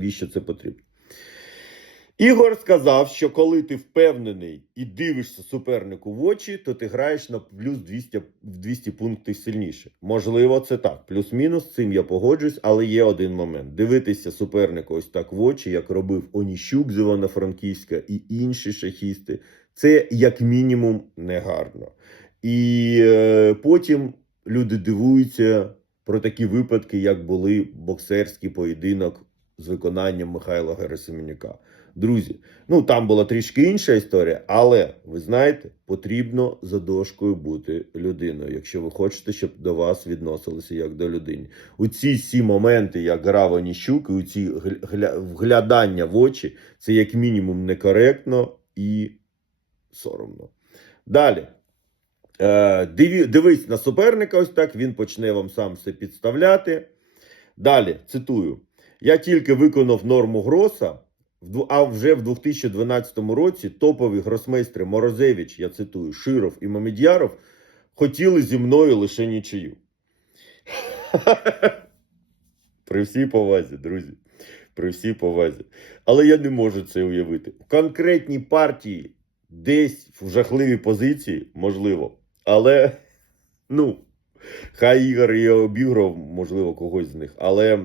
навіщо це потрібно. Ігор сказав, що коли ти впевнений і дивишся супернику в очі, то ти граєш на плюс 200, 200 пунктів сильніше. Можливо, це так. Плюс-мінус, з цим я погоджуюсь, але є один момент: дивитися супернику ось так в очі, як робив Оніщук з Івано-Франківська і інші шахісти. Це як мінімум негарно. І е, потім люди дивуються про такі випадки, як були боксерський поєдинок з виконанням Михайла Герасименюка. Друзі, ну там була трішки інша історія, але ви знаєте, потрібно за дошкою бути людиною, якщо ви хочете, щоб до вас відносилися як до людини. У ці всі моменти, як грав Оніщук, і у ці гля- гля- вглядання в очі, це як мінімум некоректно і соромно. Далі. Е, дивись на суперника, ось так, він почне вам сам все підставляти. Далі, цитую: я тільки виконав норму Гроса, а вже в 2012 році топові гросмейстри Морозевич, я цитую, Широв і Мамедяров хотіли зі мною лише нічию. При всій повазі, друзі. При всій повазі. Але я не можу це уявити. В конкретній партії, десь в жахливій позиції, можливо. Але, ну, хай Ігор і обіграв, можливо, когось з них. Але